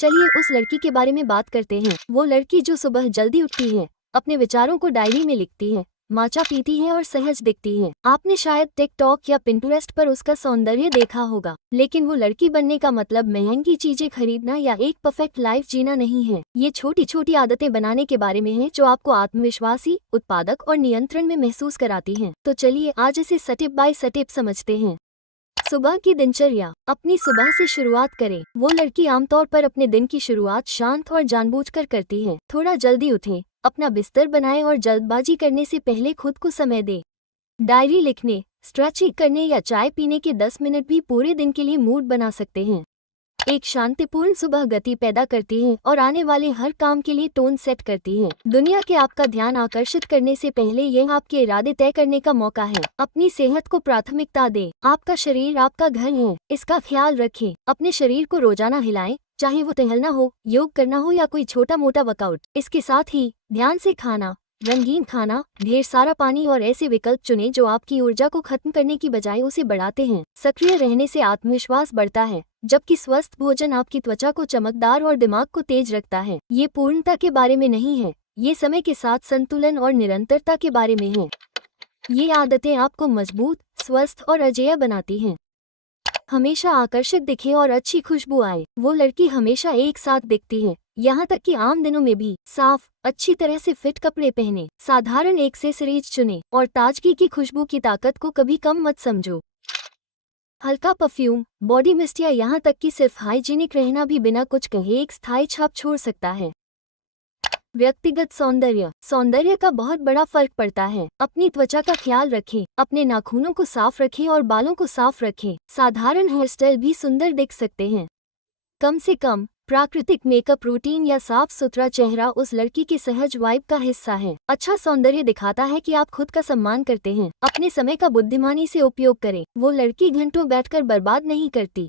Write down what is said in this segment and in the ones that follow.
चलिए उस लड़की के बारे में बात करते हैं। वो लड़की जो सुबह जल्दी उठती है, अपने विचारों को डायरी में लिखती है, माचा पीती है और सहज दिखती है। आपने शायद टिकटॉक या पिंटरेस्ट पर उसका सौंदर्य देखा होगा, लेकिन वो लड़की बनने का मतलब महंगी चीजें खरीदना या एक परफेक्ट लाइफ जीना नहीं है। ये छोटी छोटी आदतें बनाने के बारे में है जो आपको आत्मविश्वासी, उत्पादक और नियंत्रण में महसूस कराती हैं। तो चलिए आज इसे स्टेप बाय स्टेप समझते हैं। सुबह की दिनचर्या। अपनी सुबह से शुरुआत करें। वो लड़की आमतौर पर अपने दिन की शुरुआत शांत और जानबूझकर करती है। थोड़ा जल्दी उठें, अपना बिस्तर बनाएं और जल्दबाजी करने से पहले खुद को समय दें। डायरी लिखने, स्ट्रेचिंग करने या चाय पीने के 10 मिनट भी पूरे दिन के लिए मूड बना सकते हैं। एक शांतिपूर्ण सुबह गति पैदा करती है और आने वाले हर काम के लिए टोन सेट करती है। दुनिया के आपका ध्यान आकर्षित करने से पहले यह आपके इरादे तय करने का मौका है। अपनी सेहत को प्राथमिकता दें। आपका शरीर आपका घर है, इसका ख्याल रखें। अपने शरीर को रोजाना हिलाएं, चाहे वो टहलना हो, योग करना हो या कोई छोटा मोटा वर्कआउट। इसके साथ ही ध्यान से खाना, रंगीन खाना, ढेर सारा पानी और ऐसे विकल्प चुनें जो आपकी ऊर्जा को खत्म करने की बजाय उसे बढ़ाते हैं। सक्रिय रहने से आत्मविश्वास बढ़ता है, जबकि स्वस्थ भोजन आपकी त्वचा को चमकदार और दिमाग को तेज रखता है। ये पूर्णता के बारे में नहीं है, ये समय के साथ संतुलन और निरंतरता के बारे में है। ये आदतें आपको मजबूत, स्वस्थ और अजेय बनाती हैं। हमेशा आकर्षक दिखे और अच्छी खुशबू आए। वो लड़की हमेशा एक साथ दिखती है, यहाँ तक कि आम दिनों में भी। साफ, अच्छी तरह से फिट कपड़े पहने, साधारण एक्सेसरीज चुने और ताजगी की खुशबू की ताकत को कभी कम मत समझो। हल्का परफ्यूम, बॉडी मिस्ट या यहाँ तक कि सिर्फ हाइजीनिक रहना भी बिना कुछ कहे एक स्थायी छाप छोड़ सकता है। व्यक्तिगत सौंदर्य। सौंदर्य का बहुत बड़ा फर्क पड़ता है। अपनी त्वचा का ख्याल रखें, अपने नाखूनों को साफ रखें और बालों को साफ रखें। साधारण हेयर स्टाइल भी सुंदर दिख सकते हैं। कम से कम प्राकृतिक मेकअप रूटीन या साफ सुथरा चेहरा उस लड़की के सहज वाइब का हिस्सा है। अच्छा सौंदर्य दिखाता है कि आप खुद का सम्मान करते हैं। अपने समय का बुद्धिमानी से उपयोग करें। वो लड़की घंटों बैठकर बर्बाद नहीं करती।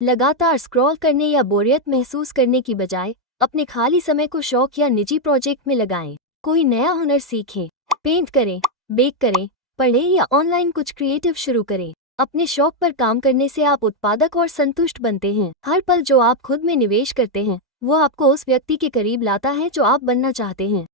लगातार स्क्रॉल करने या बोरियत महसूस करने की बजाय अपने खाली समय को शौक या निजी प्रोजेक्ट में लगाएं। कोई नया हुनर सीखें, पेंट करें, बेक करें, पढ़ें या ऑनलाइन कुछ क्रिएटिव शुरू करें। अपने शौक पर काम करने से आप उत्पादक और संतुष्ट बनते हैं। हर पल जो आप खुद में निवेश करते हैं वो आपको उस व्यक्ति के करीब लाता है जो आप बनना चाहते हैं।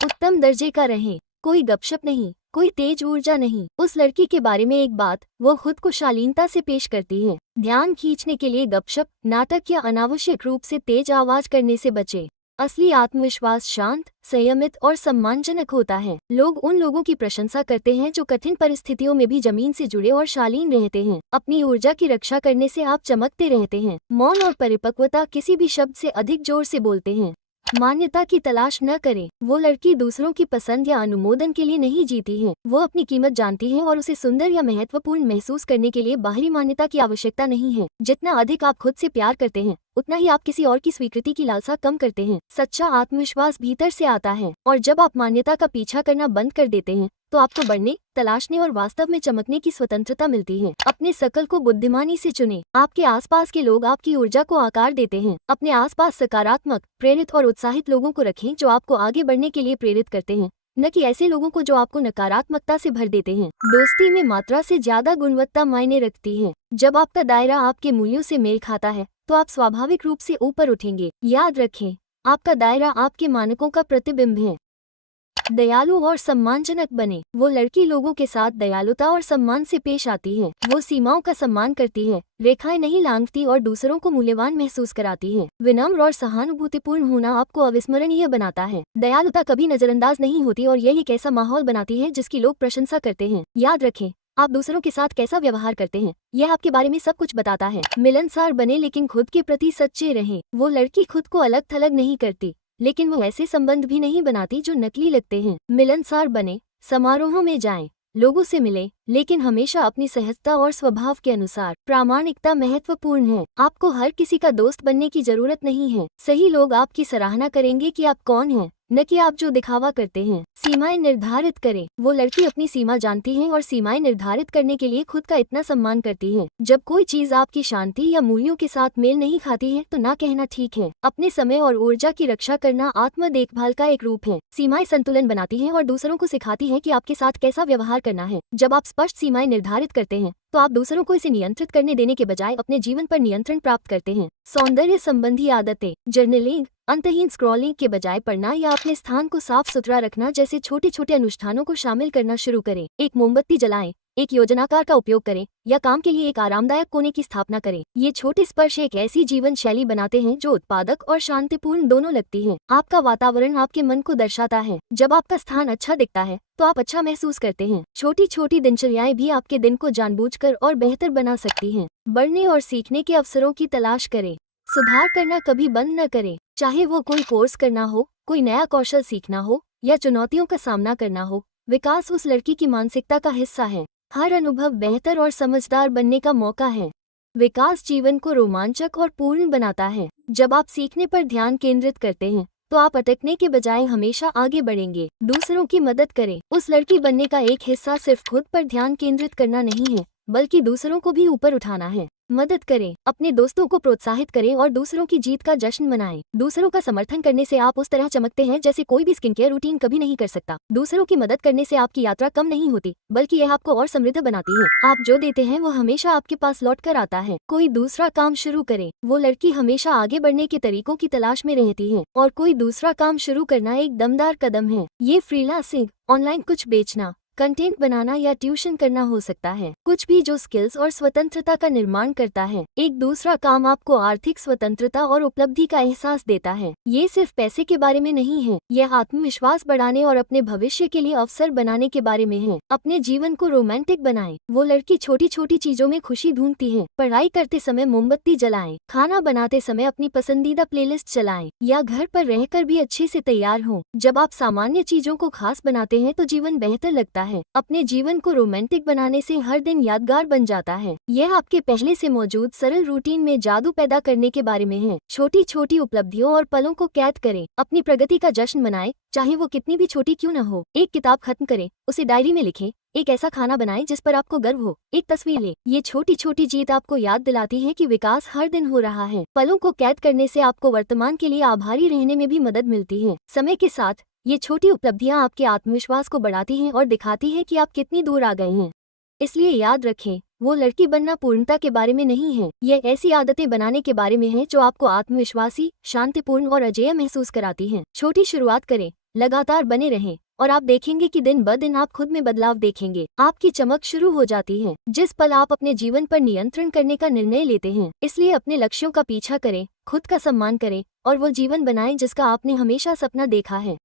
उत्तम दर्जे का रहें, कोई गपशप नहीं, कोई तेज ऊर्जा नहीं। उस लड़की के बारे में एक बात, वो खुद को शालीनता से पेश करती है। ध्यान खींचने के लिए गपशप, नाटक या अनावश्यक रूप से तेज आवाज करने से बचें। असली आत्मविश्वास शांत, संयमित और सम्मानजनक होता है। लोग उन लोगों की प्रशंसा करते हैं जो कठिन परिस्थितियों में भी जमीन से जुड़े और शालीन रहते हैं। अपनी ऊर्जा की रक्षा करने से आप चमकते रहते हैं। मौन और परिपक्वता किसी भी शब्द से अधिक जोर से बोलते हैं। मान्यता की तलाश न करें। वो लड़की दूसरों की पसंद या अनुमोदन के लिए नहीं जीती है। वो अपनी कीमत जानती है और उसे सुंदर या महत्वपूर्ण महसूस करने के लिए बाहरी मान्यता की आवश्यकता नहीं है। जितना अधिक आप खुद से प्यार करते हैं, उतना ही आप किसी और की स्वीकृति की लालसा कम करते हैं। सच्चा आत्मविश्वास भीतर से आता है और जब आप मान्यता का पीछा करना बंद कर देते हैं तो आपको बढ़ने, तलाशने और वास्तव में चमकने की स्वतंत्रता मिलती है। अपने शकल को बुद्धिमानी से चुनें। आपके आसपास के लोग आपकी ऊर्जा को आकार देते हैं। अपने आसपास सकारात्मक, प्रेरित और उत्साहित लोगों को रखें जो आपको आगे बढ़ने के लिए प्रेरित करते हैं, न कि ऐसे लोगों को जो आपको नकारात्मकता से भर देते हैं। दोस्ती में मात्रा से ज्यादा गुणवत्ता मायने रखती है। जब आपका दायरा आपके मूल्यों से मेल खाता है तो आप स्वाभाविक रूप से ऊपर उठेंगे। याद रखें, आपका दायरा आपके मानकों का प्रतिबिंब है। दयालु और सम्मानजनक बने। वो लड़की लोगों के साथ दयालुता और सम्मान से पेश आती है। वो सीमाओं का सम्मान करती है, रेखाएं नहीं लांघती और दूसरों को मूल्यवान महसूस कराती है। विनम्र और सहानुभूतिपूर्ण होना आपको अविस्मरणीय बनाता है। दयालुता कभी नजरअंदाज नहीं होती और यह एक ऐसा माहौल बनाती है जिसकी लोग प्रशंसा करते हैं। याद रखें, आप दूसरों के साथ कैसा व्यवहार करते हैं यह आपके बारे में सब कुछ बताता है। मिलनसार बने लेकिन खुद के प्रति सच्चे रहें। वो लड़की खुद को अलग थलग नहीं करती, लेकिन वो ऐसे संबंध भी नहीं बनाती जो नकली लगते हैं। मिलनसार बने, समारोहों में जाएं, लोगों से मिलें, लेकिन हमेशा अपनी सहजता और स्वभाव के अनुसार। प्रामाणिकता महत्वपूर्ण है। आपको हर किसी का दोस्त बनने की जरूरत नहीं है। सही लोग आपकी सराहना करेंगे कि आप कौन हैं, न कि आप जो दिखावा करते हैं। सीमाएं निर्धारित करें। वो लड़की अपनी सीमा जानती है और सीमाएं निर्धारित करने के लिए खुद का इतना सम्मान करती है। जब कोई चीज आपकी शांति या मूल्यों के साथ मेल नहीं खाती है तो ना कहना ठीक है। अपने समय और ऊर्जा की रक्षा करना आत्म देखभाल का एक रूप है। सीमाएं संतुलन बनाती हैं और दूसरों को सिखाती हैं कि आपके साथ कैसा व्यवहार करना है। जब आप स्पष्ट सीमाएं निर्धारित करते हैं तो आप दूसरों को इसे नियंत्रित करने देने के बजाय अपने जीवन पर नियंत्रण प्राप्त करते हैं। सौंदर्य संबंधी आदतें, जर्नलिंग, अंतहीन स्क्रॉलिंग के बजाय पढ़ना या अपने स्थान को साफ सुथरा रखना जैसे छोटे छोटे अनुष्ठानों को शामिल करना शुरू करें। एक मोमबत्ती जलाएं, एक योजनाकार का उपयोग करें या काम के लिए एक आरामदायक कोने की स्थापना करें। ये छोटे स्पर्श एक ऐसी जीवन शैली बनाते हैं जो उत्पादक और शांतिपूर्ण दोनों लगती है। आपका वातावरण आपके मन को दर्शाता है। जब आपका स्थान अच्छा दिखता है तो आप अच्छा महसूस करते हैं। छोटी छोटी दिनचर्याएं भी आपके दिन को जानबूझकर और बेहतर बना सकती हैं। बढ़ने और सीखने के अवसरों की तलाश करें। सुधार करना कभी बंद न करें, चाहे वो कोई कोर्स करना हो, कोई नया कौशल सीखना हो या चुनौतियों का सामना करना हो। विकास उस लड़की की मानसिकता का हिस्सा है। हर अनुभव बेहतर और समझदार बनने का मौका है। विकास जीवन को रोमांचक और पूर्ण बनाता है। जब आप सीखने पर ध्यान केंद्रित करते हैं तो आप अटकने के बजाय हमेशा आगे बढ़ेंगे। दूसरों की मदद करें। उस लड़की बनने का एक हिस्सा सिर्फ खुद पर ध्यान केंद्रित करना नहीं है, बल्कि दूसरों को भी ऊपर उठाना है। मदद करें, अपने दोस्तों को प्रोत्साहित करें और दूसरों की जीत का जश्न मनाएं। दूसरों का समर्थन करने से आप उस तरह चमकते हैं जैसे कोई भी स्किन केयर रूटीन कभी नहीं कर सकता। दूसरों की मदद करने से आपकी यात्रा कम नहीं होती, बल्कि यह आपको और समृद्ध बनाती है। आप जो देते हैं वो हमेशा आपके पास लौट कर आता है। कोई दूसरा काम शुरू करें। वो लड़की हमेशा आगे बढ़ने के तरीकों की तलाश में रहती है और कोई दूसरा काम शुरू करना एक दमदार कदम है। ये फ्रीलांसिंग, ऑनलाइन कुछ बेचना, कंटेंट बनाना या ट्यूशन करना हो सकता है। कुछ भी जो स्किल्स और स्वतंत्रता का निर्माण करता है। एक दूसरा काम आपको आर्थिक स्वतंत्रता और उपलब्धि का एहसास देता है। ये सिर्फ पैसे के बारे में नहीं है, यह आत्मविश्वास बढ़ाने और अपने भविष्य के लिए अवसर बनाने के बारे में है। अपने जीवन को रोमांटिक बनाएं। वो लड़की छोटी छोटी चीजों में खुशी ढूंढती है। पढ़ाई करते समय मोमबत्ती जलाएं, खाना बनाते समय अपनी पसंदीदा प्लेलिस्ट चलाएं या घर पर रहकर भी अच्छे से तैयार हों। जब आप सामान्य चीजों को खास बनाते हैं तो जीवन बेहतर लगता है। अपने जीवन को रोमांटिक बनाने से हर दिन यादगार बन जाता है। यह आपके पहले से मौजूद सरल रूटीन में जादू पैदा करने के बारे में है। छोटी छोटी उपलब्धियों और पलों को कैद करें। अपनी प्रगति का जश्न मनाएं, चाहे वो कितनी भी छोटी क्यों न हो। एक किताब खत्म करें, उसे डायरी में लिखें। एक ऐसा खाना बनाएं जिस पर आपको गर्व हो। एक तस्वीर लें। ये छोटी छोटी जीत आपको याद दिलाती है कि विकास हर दिन हो रहा है। पलों को कैद करने से आपको वर्तमान के लिए आभारी रहने में भी मदद मिलती है। समय के साथ ये छोटी उपलब्धियां आपके आत्मविश्वास को बढ़ाती हैं और दिखाती हैं कि आप कितनी दूर आ गए हैं। इसलिए याद रखें, वो लड़की बनना पूर्णता के बारे में नहीं है। यह ऐसी आदतें बनाने के बारे में है जो आपको आत्मविश्वासी, शांतिपूर्ण और अजेय महसूस कराती हैं। छोटी शुरुआत करें, लगातार बने रहें और आप देखेंगे कि दिन ब दिन आप खुद में बदलाव देखेंगे। आपकी चमक शुरू हो जाती है जिस पल आप अपने जीवन पर नियंत्रण करने का निर्णय लेते हैं। इसलिए अपने लक्ष्यों का पीछा करें, खुद का सम्मान करें और वो जीवन बनाएं जिसका आपने हमेशा सपना देखा है।